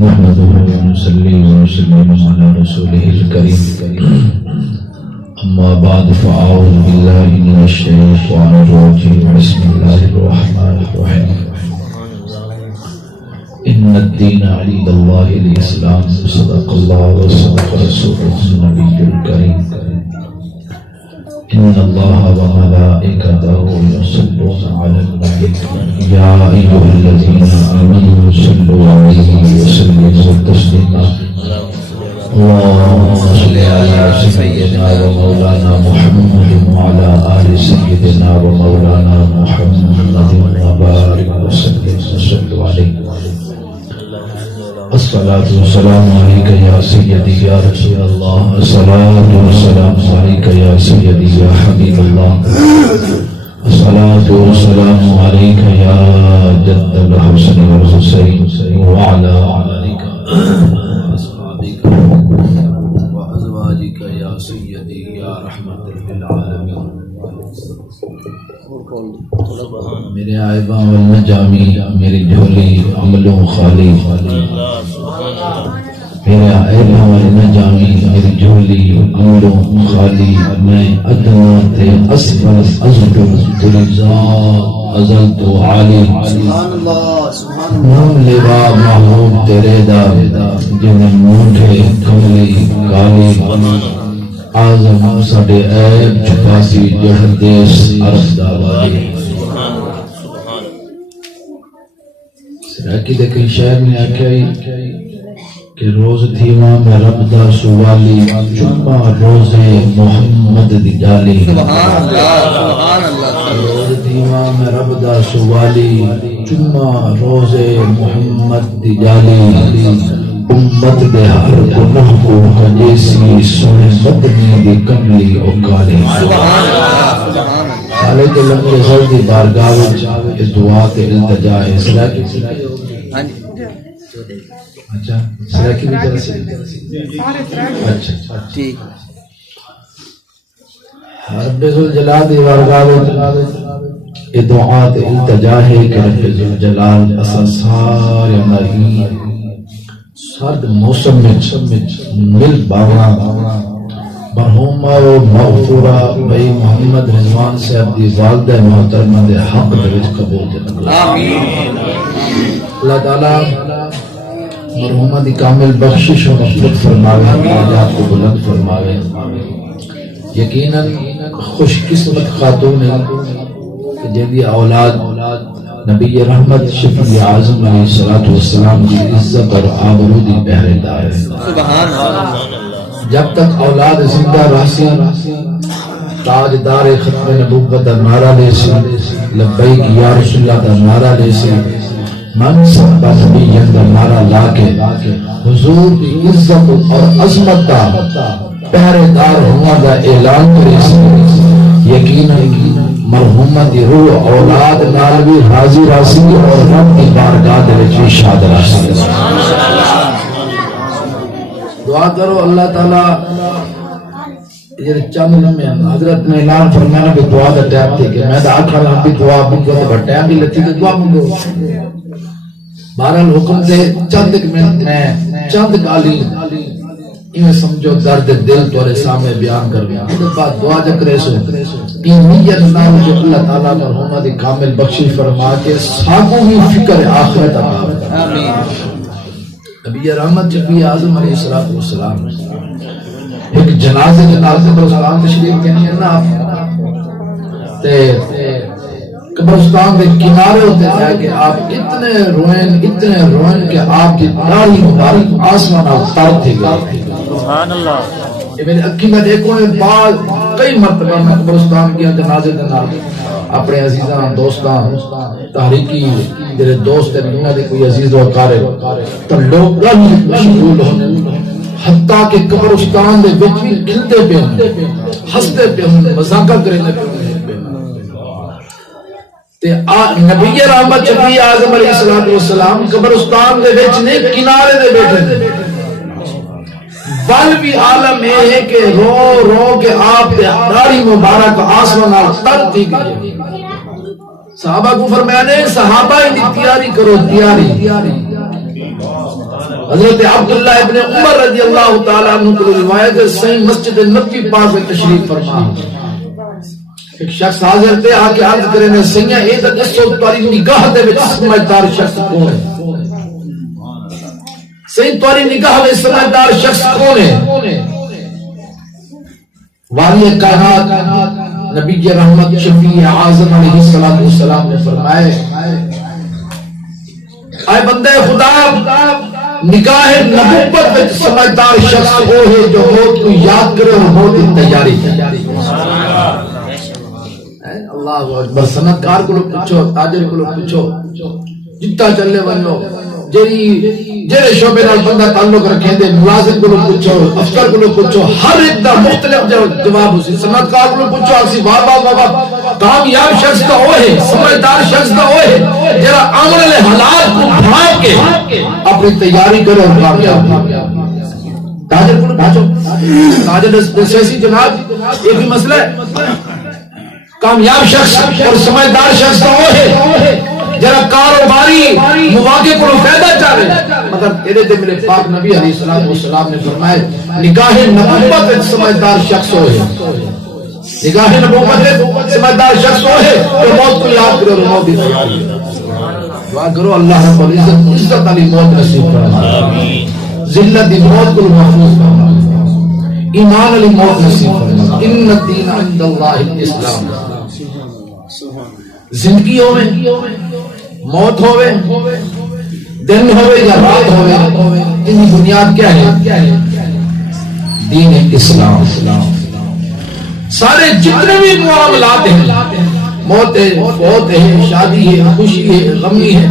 نحمده ونصلي ونسلم على رسوله الكريم أما بعد فأعوذ بالله من الشيطان الرجيم بسم الله الرحمن الرحيم إن الدين عند الله الإسلام صدق الله وصدق رسوله النبي الكريم إن الله وملائكته يصلون على النبي يا أيها الذين آمنوا صلوا عليه وسلموا تسليما اللهم صل على سيدنا ومولانا محمد وعلى آل سيدنا ومولانا محمد وبارك وسلم وصلوا عليه الصلاة والسلام عليك يا سيدي يا رسول الله الصلاة والسلام عليك يا سيدي يا حبيب الله الصلاة والسلام عليك يا جد الحسن والحسين وعلى آلك وأصحابك وأزواجك يا سيدي يا رحمة للعالمين میرے عائبہ والنجامی میری جھولی عملوں خالی میرے عائبہ والنجامی میری جھولی عملوں خالی میں ادنا تے اسفل ازدر دلزاد ازل تو عالی نام لبا محمود تیرے دا جنہیں مونٹھے کملی کالی آزم ساڑے عیب چھپاسی جہر دیس عرف داوالی سراکی دے کئی شہر میں آکھائی کہ روز تھیما میں رب دا سوالی چمہ روز محمد دی جالی روز تھیما میں رب دا سوالی چمہ روز محمد دی جالی امت دے ہر گناہ کو کنجیسی سونے مدنی دی کملی او کالی خالق لنگے غر دی بارگاہ اس دعا تے التجا ہے سراکی اچھا سراکی بھی طرح سے اچھا رب ذوالجلال دی بارگاہ یہ دعا تے التجا ہے کہ رب ذوالجلال اسا سارے مہی سرد موسم میں مل باونا مرحومہ و مغفورہ بھائی محمد رضوان صاحب دی والدہ محترمہ دے حق درج قبول جنگ اللہ تعالیٰ مرحومہ دی کامل بخشش و مغفرت فرماوے حاجات کو بلند فرماوے یقیناً خوش قسمت خاتون ہے کہ جن دی اولاد نبی رحمت شفیع اعظم علیہ السلام کی عزت اور آبرو دی پہرے دار ہے جب تک اولاد زندہ رہسی تاجدار ختم نبوت دا نعرہ لے سے لبیک یا رسول اللہ دا نعرہ لے سے منصب نبیین دا نعرہ لا کے حضور کی عزت اور عظمت دا پہرے دار ہوا دا اعلان کرے سے یقینا مرحومہ دی روح اولاد نالوی حاضر راسی اور رب کی بارگاہ دے وچ شاد راسی دعا کرو اللہ تعالیٰ یہ چند لمحے حضرت نے اعلان فرمایا بھی دعا دا ٹائم تھے کہ میں دا آکھا رہا بھی دعا منگو تو ٹائم بھی لتی کہ دعا منگو بہرحال حکم دے چند منٹ میں چند گالی یہ سمجھو درد دل تورے سامنے بیان کر گیا اس بعد دعا جکرے سو این نیت نام جو اللہ تعالیٰ مرحومہ دی کامل بخشی فرما کے ساگوں ہی فکر آخرت عطا آمین نبی رحمت شفیع اعظم علیہ السلام ایک جنازے پر سلام تشریف کہنی ہے نا آپ قبرستان کے کنارے ہوتے ہیں کہ آپ اتنے روئن کہ آپ کی داڑھی مبارک آسمان اتار تھے گئے سبحان اللہ یہ میرے اکھی میں دیکھو ہے بعد کئی مرتبہ میں قبرستان کیا جنازے دنال اپنے عزیزان دوستان تحریکی میرے دوست ہیں دنیا دے کوئی عزیز وقارے تو لوگ مشغول ہونے حتیٰ کہ قبرستان دے وچ بھی کھلتے پہ ہستے پہ مذاقہ کرنے پہ نبی رحمت شفیع اعظم علیہ السلام قبرستان دے وچ نے کنارے دے بیٹھے بل بھی عالم یہ ہے کہ رو رو کے آپ دے داڑھی مبارک آسمان تر تھی گئی صحابہ کو فرمایا نے صحابہ ہی تیاری کرو تیاری حضرت عبداللہ ابن عمر رضی اللہ تعالیٰ عنہ کو روایت ہے صحیح مسجد نبوی پاک میں تشریف فرما ایک شخص حاضر تھے آ کے عرض کرے نے سیاں اے تے دسو تاری نگاہ دے وچ سمجھدار شخص کون ہے صحیح تاری نگاہ وچ سمجھدار شخص کون ہے والی کائنات نبی کی رحمت شفیع اعظم علیہ السلام نے فرمایا اے بندے خدا نگاہ نبوت وچ سمجھدار شخص وہ ہے جو موت کو یاد کرے اور موت کی تیاری کرے اللہ اکبر صنعتکار کو پوچھو تاجر کو پوچھو جتا چلے ونو جڑے شعبے نال بندہ تعلق رکھے دے ملازم کو پوچھو افسر کو پوچھو ہر ایک دا مختلف جواب اسی صنعتکار کو پوچھو اسی واہ واہ واہ کامیاب شخص دا وہ ہے سمجھدار شخص دا وہ ہے جڑا آنے والے حالات کو بھاگ کے اپنی تیاری کرے اور کامیاب تاجر کو پوچھو تاجر سیاسی جناب یہ بھی مسئلہ ہے کامیاب شخص اور سمجھدار شخص تو وہ ہے جرا کاروباری مواقع کو فائدہ چاہے مطلب یہ دے میرے پاک نبی علیہ السلام نے فرمایا نگاہ نبوت سمجھدار شخص وہ ہے نگاہ نبوت سمجھدار شخص وہ ہے جو موت کو یاد کرے اور موت کی تیاری دعا کرو اللہ رب العزت عزت علی موت نصیب فرمائے ذلت موت کو محفوظ فرمائے ایمان علی موت نصیب فرمائے ان الدین عند اللہ الاسلام زندگی ہوئے موت ہوئے دن ہوئے یا رات ہوئے ان کی بنیاد کیا ہے دین اسلام سارے جتنے بھی معاملات ہیں موت ہے فوت ہے شادی ہے خوشی ہے غمی ہے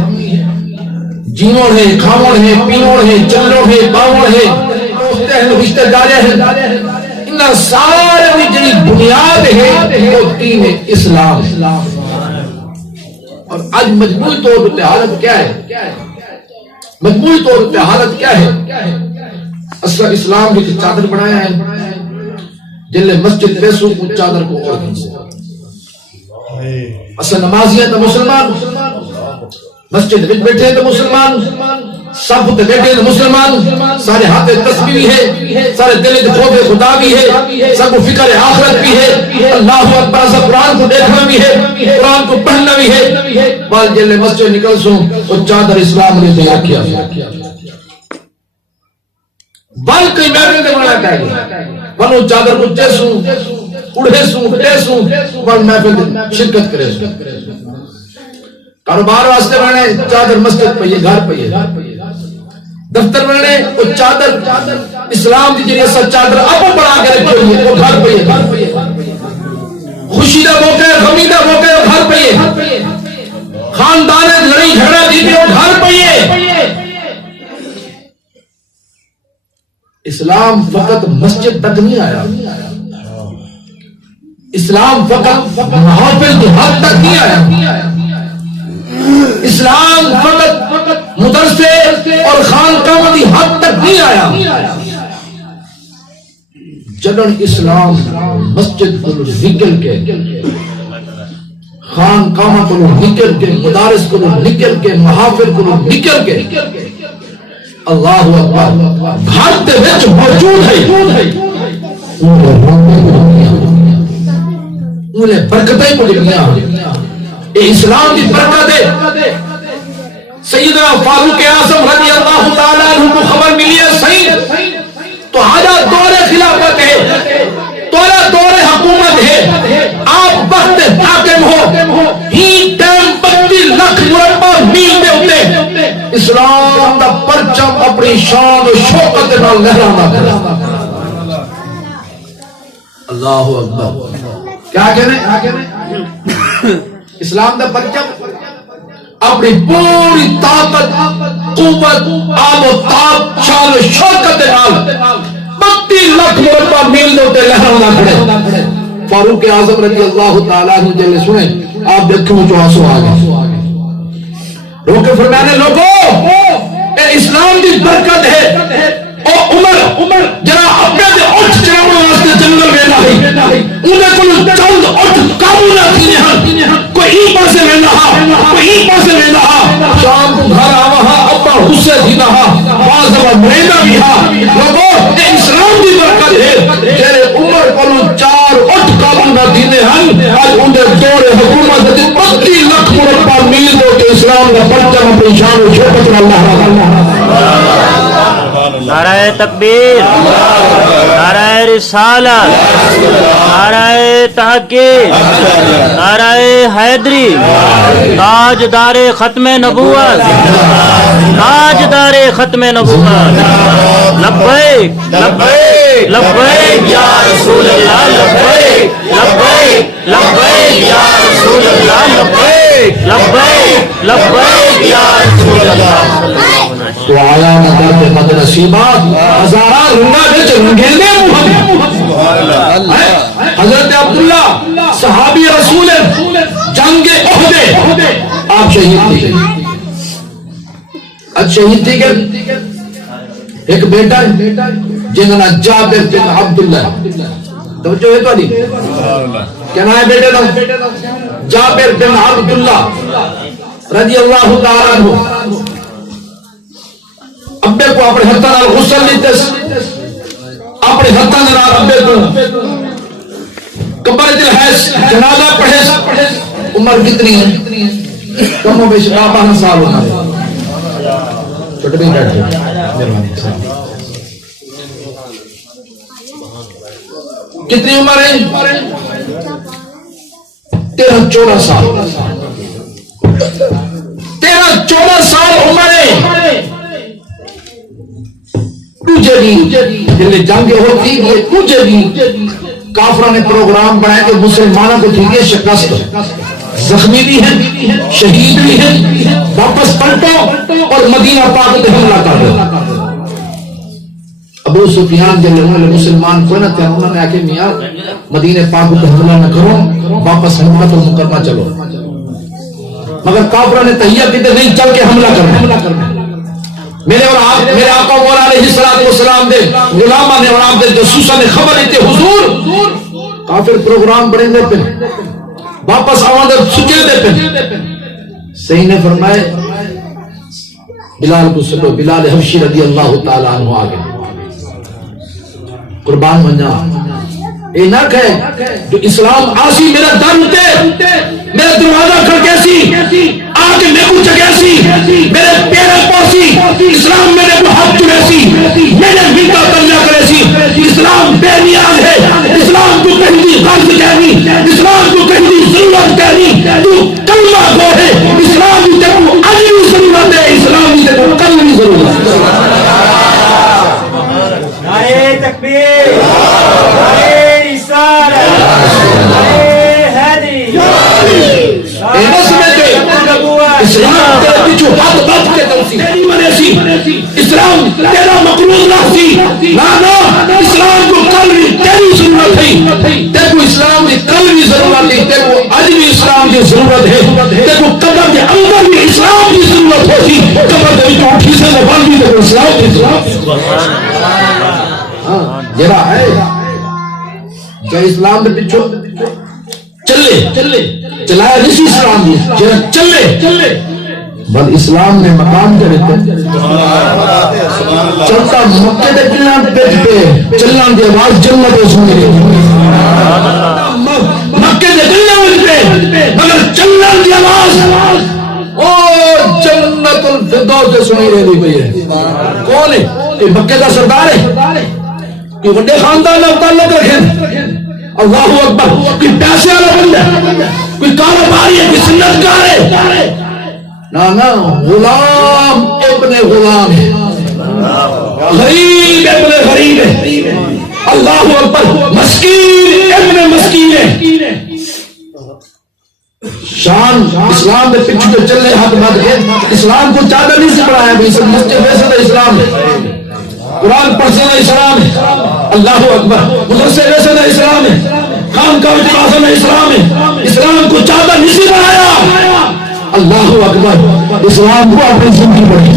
جینوڑ ہے کھاوڑ ہے پینوڑ ہے چلوڑ ہے باوڑ ہے رشتہ دار ہے ان سارے کی جڑی بنیاد ہے وہ دین اسلام اور آج مجموعی طور پر حالت کیا ہے مجموعی طور پر حالت کیا ہے اصل اسلام کی چادر بنایا ہے جلے مسجد پیسوں کو چادر کو اوڑھ دیں اصل نمازی ہیں تو مسلمان مسجد میں بیٹھے ہیں تو مسلمان سب تے بیٹھے ہیں تو مسلمان سارے ہاتھ تسبیح ہے سارے دل تے خوف خدا بھی ہے سب کو فکر آخرت بھی ہے اللہ اکبر سب قرآن کو دیکھنا بھی ہے قرآن کو پڑھنا بھی ہے بال جلے مسجد نکل سوں تو چادر اسلام نے تیار کیا بال کئی بیٹھے دے والا کہے بنو چادر کو چیسوں اڑھے سوں ٹیسوں بال محفل شرکت کرے کاروبار واسطے بنے چادر مسجد پہ گھر پہ دفتر میں وہ چادر اسلام کی جگہ سچ چادر اب بڑا کے رکھی وہ گھر پہ خوشی کا موقع ہے غمی کا موقع ہے گھر پہ خاندان لڑائی جھگڑا دی وہ گھر پہ اسلام فقط مسجد تک نہیں آیا اسلام فقط محافل کی حد تک نہیں آیا اسلام فقط مدرسے اور خانقاہوں کی حد تک نہیں آیا جدن اسلام مسجد کو نکل کے خانقاہوں کو نکل کے مدارس کو نکل کے محافل کو نکل کے اللہ اکبر گھر دے وچ موجود ہے انہیں برکتیں ملیا اسلام کی برکت ہے سیدنا فاروق اعظم رضی اللہ تعالیٰ عنہ کو خبر ملی ہے صحیح تو آجا دور خلافت ہے دور حکومت ہے آپ وقت حاکم ہو ہی ٹائم 32 لاکھ مربع میل دے ہوتے اسلام دا پرچم اپنی شان و شوکت نال لہرانا ہے اللہ اکبر کیا کہنے اسلام دا پرچم اپنی پوری طاقت قوت آب و تاب شان و شوکت نال 32 لاکھ مربع میل دے لہرانا کھڑے فاروق اعظم رضی اللہ تعالیٰ عنہ جلے سنیں آپ دیکھیں جو آنسو آگے روکے فرمانے لوگوں اے اسلام دی برکت ہے او عمر جرا اپنے دے اٹھ چڑھاؤں واسطے جنگل ویلا ہے انہیں کو چند اٹھ قابو نہ تھینے ہیں کوئی ہی پاسے ویلا کوئی ہی پاسے ویلا شام کو گھر آوہا ابا حسے تھی نہا باز اور مریضہ بھی ہاں لوگوں اسلام دی برکت ہے جیرے عمر کولو 4 اٹھ قابل نہ دینے ہن آج اندر دور حکومت 32 لاکھ مربع میل دو کہ اسلام کا پرچم اپنی شان و شوکت میں اللہ نعرہ تکبیر، نعرہ رسالت، نعرہ تحقیق، نعرہ حیدری، تاجدار ختم نبوت، تاجدار ختم نبوت، لبیک لبیک لبیک یا رسول اللہ، لبیک لبیک لبیک یا رسول اللہ، لبیک لبیک لبیک یا رسول اللہ۔ تو آیا مدد مد نصیبات ہزارہ رنگا بچ رنگیلے محمد حضرت عبداللہ صحابی رسول جنگ احد آپ شہید تھے، آج شہید تھے کہ ایک بیٹا جنہا جابر بن عبداللہ توجہ ہے تو نہیں کیا نام ہے بیٹے کا؟ جابر بن عبداللہ رضی اللہ تعالیٰ عنہ ابے کو اپنے ہاتھوں نال غسل لیتے، اپنے ہاتھوں نال ابے کو قبر الحیث جنازہ پڑھے۔ عمر کتنی ہے؟ کم و بیش 52 سال ہونا ہے۔ چھوٹے بھی بیٹھ جائے کتنی عمر ہے؟ 13-14 سال، 13-14 سال عمر ہے۔ جنہیں جنگ ہوتی یہ کچھ کافروں نے پروگرام بنایا کہ مسلمانوں کو ٹھیک ہے شکست، زخمی بھی ہیں، شہید بھی ہیں، واپس پلٹو اور مدینہ پاک پہ حملہ کر دو۔ ابو سفیان جب مسلمان کو نہ تھے انہوں نے آکے میاں مدینہ پاک پہ حملہ نہ کرو، واپس مکہ مکرمہ چلو، مگر کافروں نے تہیہ کی تو نہیں چل کے حملہ کرنا۔ میرے اور آپ میرے آقا مولا علیہ السلام دے غلامہ نے اور آپ دے جسوسہ نے خبر دیتے حضور کافر پروگرام بڑھیں دے پہ واپس آوان دے سکے دے پہ صحیح نے فرمائے بلال کو سلو، بلال حبشی رضی اللہ تعالیٰ عنہ آگے قربان بن جا اے نہ کہے جو اسلام آسی میرا دم تے میرا دروازہ کھڑ کیسی آکے میں کو چکیسی میرے پیرے پوسی اسلام میرے کو حق چکیسی میرے ملتا کرنا کریسی اسلام بے نیاز ہے، اسلام کو کہیں دی غرض کہنی، اسلام کو کہیں دی ضرورت کہنی، تو کلمہ گو ہے اسلام کی تک کو عجلی ضرورت ہے، اسلام کی تک کو کلمی ضرورت ہے۔ نعرہ تکبیر، نعرہ رسالت، نعرہ حیدری، اسلام تیرے پیچھو ہاتھ بات کے دوسی اسلام تیرا مقروض رہتی لانا، اسلام کو قلبی تیری ضرورت ہے، تیرے کو اسلام کی قلبی ضرورت ہے، تیرے کو عجبی اسلام کی ضرورت ہے، تیرے کو قبر کے اندر بھی اسلام کی ضرورت ہوتی، قبر کے جو اٹھی سے نبال بھی تیرے کو اسلام کی ضرورت جرا ہے جو اسلام کے پیچھو چلے چلایا جسی اسلام دی جرا چلے بل اسلام نے مقام کرے چلتا مکہ دے کلان پیٹ پہ چلان دی آواز جنت سنی رہی مکہ دے کلان پہ مگر چلان دی آواز او جنت الفردوس سے سنی رہی بھئی ہے۔ کون ہے؟ کہ مکہ دا سردار ہے، کہ وڈے خاندان میں تعلق رکھیں، اللہ اکبر، کوئی پیسے والا بندہ، کوئی کاروباری ہے، کوئی سنتکار ہے، نا غلام ابن غلام ہے، غریب ابن غریب ہے، اللہ اکبر، مسکین ابن مسکین ہے۔ شان اسلام میں پیچھے جو چلنے ہاتھ بات ہے، اسلام کو چادر نہیں سے بڑھایا بھی، سب مسجد ویسے تو اسلام ہے، قرآن پڑھنے کا اسلام ہے، اللہ اکبر، مدرسے ویسے کا اسلام ہے، خانقاہ کا اسلام ہے، اسلام کو چادر نہیں سے بڑھایا، اللہ اکبر، اسلام کو اپنی زندگی بڑھے،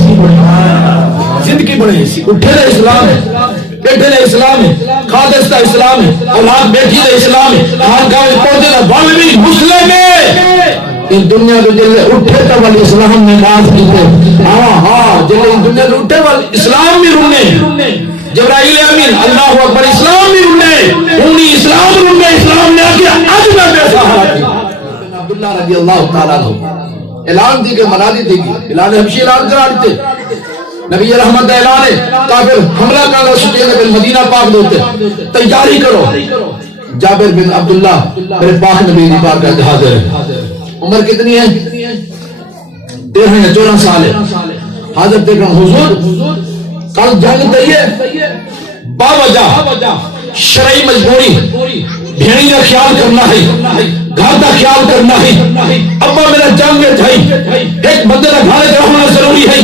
زندگی بڑھے، اٹھے رہے اسلام ہے، بیٹھے رہے اسلام ہے، خادستہ اسلام ہے، اولاد بیٹھی رہے اسلام ہے، خانقاہ پڑھنے کا بالوی مسلم ہے، ان دنیا کو جلے اٹھے تو والی اسلام میں بات کی تھے، ہاں جلے ان دنیا کو اٹھے والی اسلام میں جبرائیل امین اللہ اکبر اسلام بھی انہیں انہی اسلام انہیں اسلام نے آگیا آج میں بے سہارا کی عبداللہ رضی اللہ تعالیٰ عنہ اعلان دی کہ منادی دی گی بلال حبشی اعلان کرا دیتے نبی رحمت اعلان ہے کافر حملہ کرنا شکیہ بن مدینہ پاک دیتے تیاری کرو جابر بن عبداللہ میرے پاک نبی دی پاک کا حاضر ہے عمر کتنی ہے 13 یا 14 سال ہے حاضر دیکھ رہا حضور کل جنگ دئیے باوجہ شرعی مجبوری بھیڑی کا خیال کرنا ہے گھر کا خیال کرنا ہے ابا میرا جنگ میں جائی ایک بندے کا گھر رہنا ضروری ہے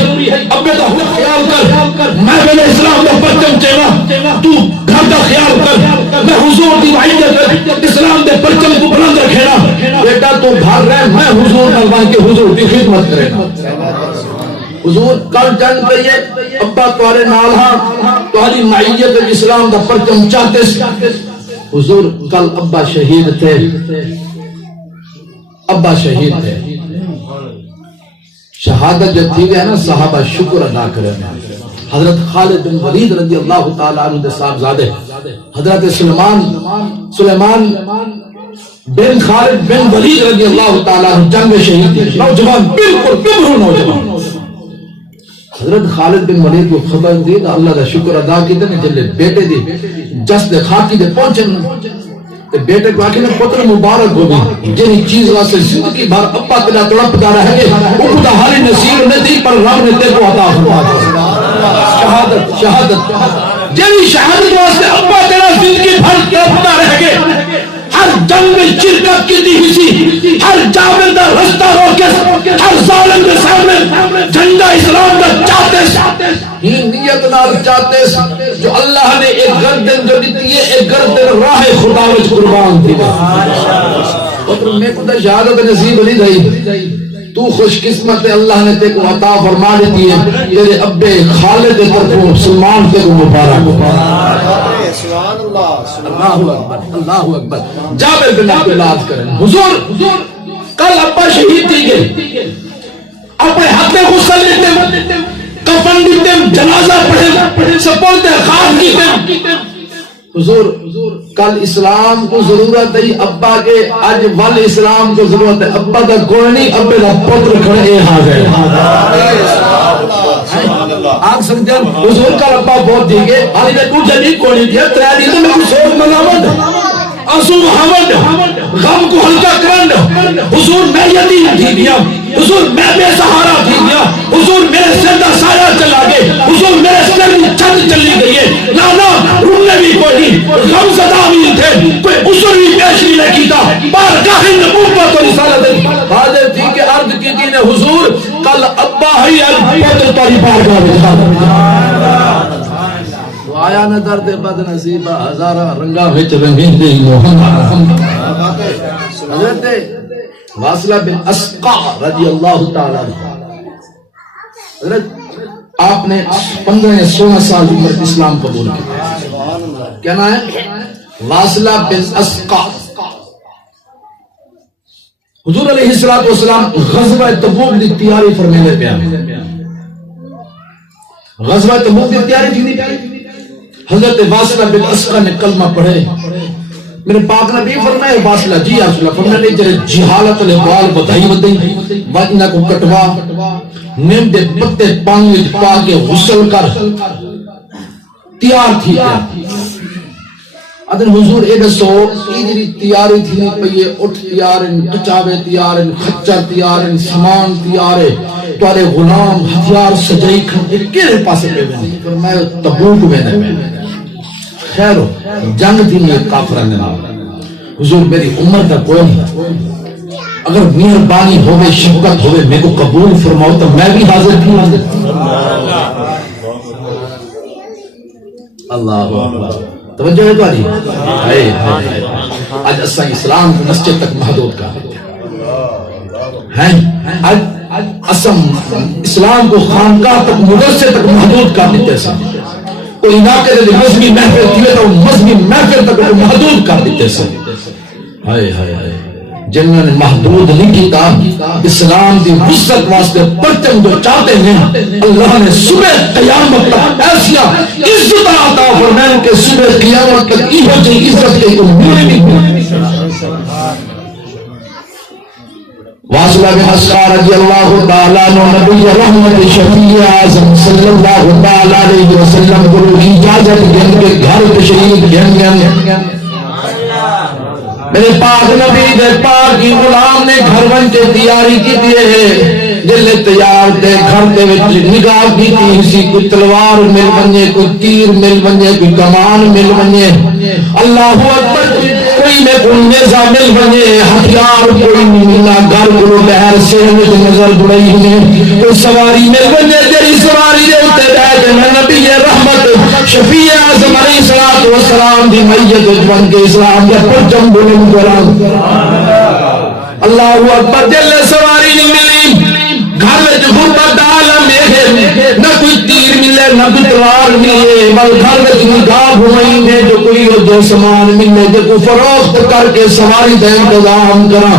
ابے کا خیال کر میں میرے اسلام کا پرچم چینا تو گھر کا خیال کر میں حضور کی وعیدت اسلام کے پرچم کو بلند رکھنا بیٹا تو گھر رہ میں حضور نلوان کے حضور کی خدمت کرے حضور کل جنگ پہ ابا تمہارے نال ہاں تمہاری معیت اسلام کا پرچم چاہتے حضور کل ابا شہید تھے ابا شہید تھے شہادت جب تھی گئے نا صحابہ شکر ادا کرے حضرت خالد بن ولید رضی اللہ تعالیٰ عنہ دے صاحبزادے حضرت سلیمان بن خالد بن ولید رضی اللہ تعالیٰ عنہ جنگ میں شہید تھے نوجوان بالکل بالکل نوجوان حضرت خالد بن ولید کو خبر دی تو اللہ کا شکر ادا کیتے نے جلے بیٹے دی جس دے خاکی دے پہنچن تے بیٹے کو آکھے پتر مبارک ہو بھی جنہی چیز واسطے زندگی بھر ابا تیرا تڑپتا رہے گے وہ خدا حالی نصیب نے دی پر رب نے تے کو عطا فرما دی شہادت جنہی شہادت واسطے ابا تیرا زندگی بھر تڑپتا رہے گے ہر جنگ میں شرکت کی دی حصی ہر جابر دا رستہ روکے ہر ظالم کے سامنے جھنڈا اسلام کا چاہتے ہی نیت نال چاہتے جو اللہ نے ایک گردن جو دیتی ہے ایک گردن راہ خدا وچ قربان دی اور میں کو شہادت نصیب نہیں دئی تو خوش قسمت اللہ نے تے کو عطا فرما دیتی ہے تیرے ابے خالد کے طرفوں سلمان تے کو مبارک سبحان اللہ اللہ اکبر جابر بن عبداللہ کریں حضور کل ابا شہید تھی گئے اپنے حق میں غسل لیتے کفن دیتے جنازہ پڑھے سپورتے خاک دیتے حضور کل اسلام کو ضرورت ہے ابا کے آج وال اسلام کو ضرورت ہے ابا کا کوئی نہیں ابے کا پتر کھڑے حاضر آگ سکتے ہیں حضور کل ابا بہت دی گئے آلی نے کچھ جنید کو نہیں دیا تریا دیتے میں کچھ سوچ ملامت آنسو محمد غم کو ہلکا کرن حضور میں یتیم تھی دیا حضور میں بے سہارا تھی دیا حضور میرے سر دا سایہ چلا گئے حضور میرے سر کی چھت چلی گئی ہے لانا رونے بھی کوئی نہیں غم زدہ بھی تھے کوئی عذر بھی پیش نہیں کیتا بارگاہ نبوت و رسالت حاضر تھی کہ عرض کی دین حضور کل ابا ہی پتر تاری بارگاہ میں آیا نہ درد بد نصیبہ ہزارہ رنگا وچ رنگین دے محمد حضرت واصلہ بن اسقع رضی اللہ تعالیٰ حضرت آپ نے 15 یا 16 سال عمر اسلام قبول کیا کیا نام ہے واصلہ بن اسقع حضور علیہ السلام غزوہ تبوک دی تیاری فرمینے پہ غزوہ تبوک دی تیاری تھی حضرت واصلہ بن اسقع نے کلمہ پڑھے میرے پاک نبی فرمائے واصلہ جی رسول اللہ فرمائے جرے جہالت الابوال بدائی بدائی وجنہ کو کٹوا نیم دے پتے پانی پا کے غسل کر تیار تھی ادھر حضور اے دسو ایجری تیاری تھی پئیے اٹھ تیار ان کچاوے تیار ان خچر تیار ان سامان تیار ہے توارے غلام ہتھیار سجائی کھڑے کیرے پاسے پہ بنی فرمائے تبوک میں نے خیر جنگ تھی میں کافرہ نے حضور میری عمر کا کوئی نہیں اگر مہربانی ہوئے شفقت ہوئے میں کو قبول فرماؤ تو میں بھی حاضر تھی اللہ توجہ ہے تاری آج اسا اسلام کو مسجد تک محدود کا آج اسا اسلام کو خانقاہ تک مدرسے تک محدود کر دیتے ہیں کوئی علاقے دے مذہبی محفل تھی تو مذہبی محفل تک محدود کر دیتے ہیں جنہوں نے محدود نہیں کیتا اسلام دی وسعت واسطے پرچم جو چاہتے ہیں اللہ نے صبح قیامت تک ایسیا عزت عطا کہ صبح قیامت تک یہ جو عزت کے کوئی ملے نہیں. واصلہ بن اسقر رضی اللہ تعالیٰ عنہ نبی رحمت شفیع اعظم صلی اللہ تعالیٰ علیہ وسلم کو اجازت دیں کہ گھر تشریف گئے. میرے پاک نبی دے پاک کی غلام نے گھر بن کے تیاری کی دیئے جلے تیار دے گھر دے نگاہ کی تھی اسی کوئی تلوار مل بنجے کوئی تیر مل بنجے کوئی کمان مل بنجے اللہ اکبر کوئی میں کوئی نیزہ مل بنجے ہتھیار کوئی نہیں ملا گھر کو بہر سے نظر بڑی ہمیں کوئی سواری مل بنجے جری سواری دے اتے بیٹھے میں نبی رحمت شفیع اعظم علیہ السلام دی میت بن کے اسلام کے پرچم بلند اللہ اکبر جلے سواری نہیں ملی گھر میں غربت عالم ہے نہ کوئی تیر ملے نہ کوئی تلوار ملے بل گھر میں نگاہ گھومیں گے جو کوئی جو سامان ملے جو کوئی فروخت کر کے سواری کا انتظام کرا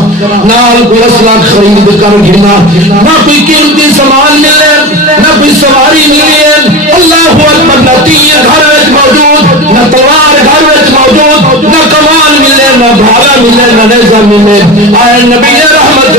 نال کوئی اسلحہ خرید کر گھنا نہ کوئی قیمتی سامان ملے نہ کوئی سواری ملے اللہ اکبر نہ تیر گھر میں موجود نہ تلوار گھر میں موجود نہ کمان ملے نہ بھالا ملے نہ نیزہ ملے آئے نبی رحمت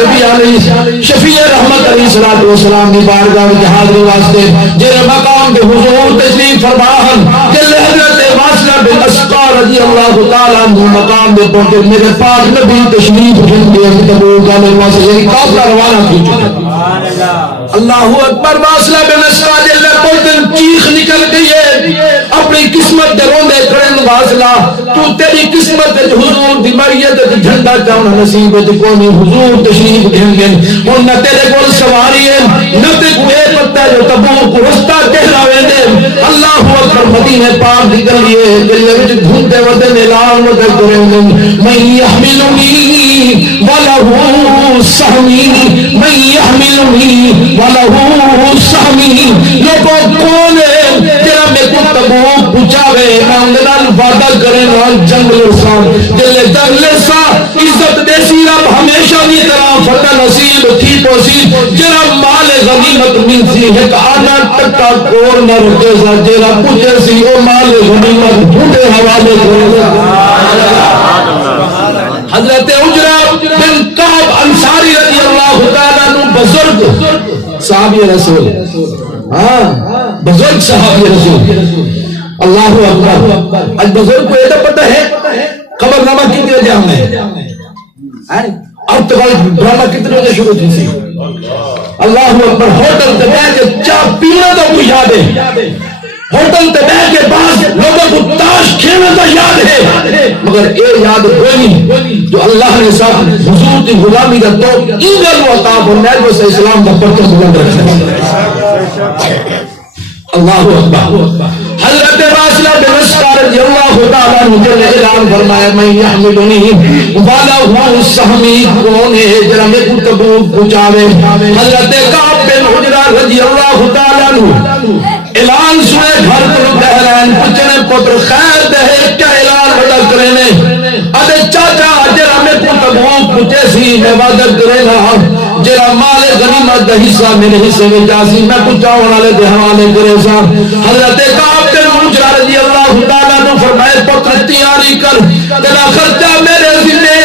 شفیع رحمت علیہ السلام کی بارگاہ میں حاضری واسطے جن مقام کے حضور تشریف فرماہن جن حضرت واصلہ بن اسقر رضی اللہ تعالیٰ عنہ مقام میں پہنچے میرے پاک نبی تشریف گھنگے تبوک کا میرے واسطے یعنی قافلہ روانہ کی چکے اللہ اکبر. واصلہ بن اسقر جن کوئی دن چیخ نکل گئی ہے اپنی قسمت دے روندے کرن واصلہ تو تیری قسمت حضور دی میت جھنڈا چاہنا نصیب کوئی حضور تشریف گھنگے اور نہ تیرے کو سواری ہے نہ تے کوئی پتہ جو تبوک رستہ کہلاوے دے اللہ اکبر. مدینے پاک دی گلی ہے گلی وچ گھومتے ودے اعلان ودے کریں میں یحملنی ولہ سہمی میں یحملنی ولہ سہمی لوگوں کون ہے تیرا میں کو تبوک پہنچاوے میں ان نال وعدہ کریں گا جنگ لسان دل جنگ لسا عزت دیسی رب ہمیشہ دی طرح فتح نصیب تھی پوسی جرا مال غنیمت ملتی ہے کہ آنا تکا کور نہ رکے سا جرا پوچھے سی او مال غنیمت بھوٹے حوالے کرے حضرت عجرہ بن کعب انصاری رضی اللہ تعالیٰ عنہ بزرگ صحابی رسول بزرگ صحابی رسول اللہ اکبر. آج بزرگ کو یہ پتہ ہے خبر نامہ کتنے بجے ہم نے اب تو ڈرامہ کتنے بجے شروع تھی سی اللہ اکبر. ہوٹل تے بیٹھ کے چاہ پینا تو کوئی یاد ہے ہوٹل تے بیٹھ کے بعض لوگوں کو تاش کھیلنا تو یاد ہے مگر اے یاد کوئی جو اللہ نے ساتھ حضور کی غلامی کا تو ایگل و عطاب و نیل و سے اسلام کا پرچم بلند رکھنا اللہ اکبر. حضرت واصلہ بن اسقر رضی اللہ تعالیٰ عنہ نے اعلان فرمایا میں یحملنی ولہ سہمی کون ہے جرا میں کو تبوک پہنچاوے. حضرت کعب بن عجرہ رضی اللہ تعالیٰ عنہ اعلان سنے گھر کو کہلائن پچھنے پتر خیر دے کیا اعلان بڑا کرنے ادھے چاچا جرا میں کو تبوک پہنچے سی میں وعدہ کرنا جرا مال غنیمت دا حصہ میرے حصے میں جاسی میں پہنچاؤں والے دے حوالے کرے سا. حضرت کعب بن عجرہ رضی اللہ تعالیٰ عنہ فرمائے پتر تیاری کر تیرا خرچہ میرے ذمہ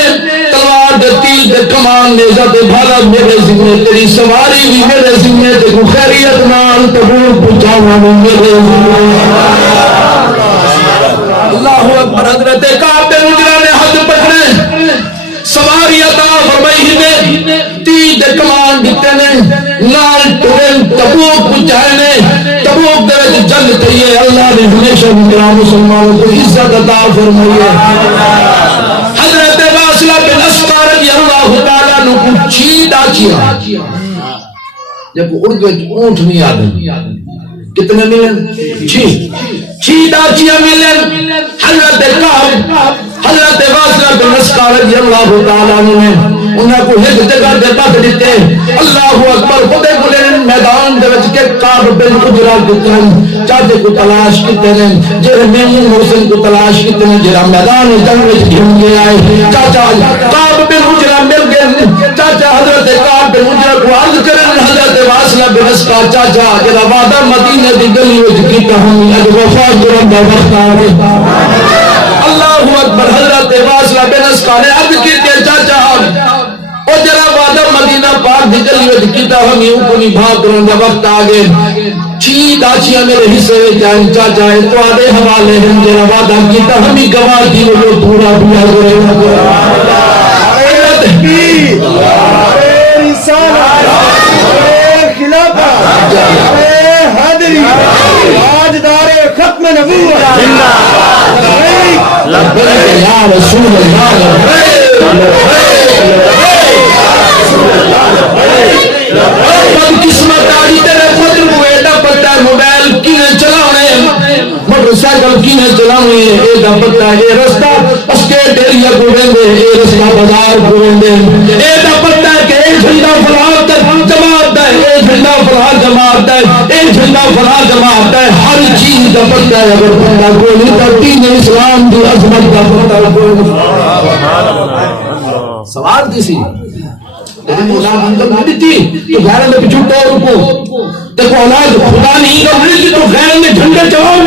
تلوار دے تیر دے کمان نیزہ دے بھالا میرے ذمہ تیری سواری بھی میرے ذمہ تے کو خیریت نال تبوک پہنچاؤں میرے ذمہ اللہ اکبر. حضرت کعب بن عجرہ نے حد پکڑے سواری عطا فرمائی نے تیر دے کمان دیتے نے نال ٹرین تبوک پہنچائے نے تبوک دے وچ جنگ کیے اللہ نے ہمیشہ مسلمانوں کو عزت عطا فرمائی ہے. حضرت واصلہ بن اسقر رضی اللہ تعالیٰ عنہ کو چھیدا کیا جب اردو اونٹ نہیں آدم کتنے ملن چھیدا کیا ملن. حضرت کعب حضرت واصلہ بن اسقر رضی اللہ تعالیٰ عنہ نے انہاں کو ایک جگہ دے پاس دیتے اللہ اکبر. خودے کو لین میدان دے وچ کے کعب بن عجرہ کتن چاچے کو تلاش کیتے نے جڑے میمون حسین کو تلاش کیتے نے جڑا میدان جنگ وچ گھم کے آئے چاچا کعب بن عجرہ مل گئے. چاچا حضرت کعب بن عجرہ کو عرض کرن حضرت واصلہ بن اسقر چاچا جڑا وعدہ مدینے دی گلی وچ کیتا ہم اج وفا کرن دا وقت آ گیا. اللہ اکبر. حضرت واصلہ بن اسقا نے عرض کی کہ چاچا او جرا وعدہ مدینہ پاک دی گلی وچ کیتا ہم یوں کو نبھا کرن دا وقت آ گئے. چی داچیاں میرے حصے وچ آئیں چاچا اے تواڈے حوالے ہیں جرا وعدہ کیتا ہم ہی گواہ دی وہ پورا پورا کرے. تکبیر، رسالت، خلافت، حیدری، تاجدار ختم نبوت. لبیک یا رسول اللہ. قسمت آئی تیرے خود کو ایڈا پتا ہے موبائل کینے چلاونے موٹر سائیکل کینے چلاونے ایڈا پتا ہے یہ رستہ اسٹیٹ ایریا کو ویندے یہ رستہ بازار کو ویندے ایڈا پتا ہے کہ ایک جھنڈا فلاں جماعت ہے ایک جھنڈا فلاں جماعت ہے ایک جھنڈا فلاں جماعت ہے. ہر چیز کا پتا ہے. اگر پتا کوئی نہیں تو دین اسلام کی عظمت کا پتا کوئی نہیں. سوال کسی لیکن اولاد ہم جب نہیں دیتی تو غیر میں پچھوٹے رکو. دیکھو اولاد خدا نہیں کر رہی تو غیر میں جھنڈے چلاؤ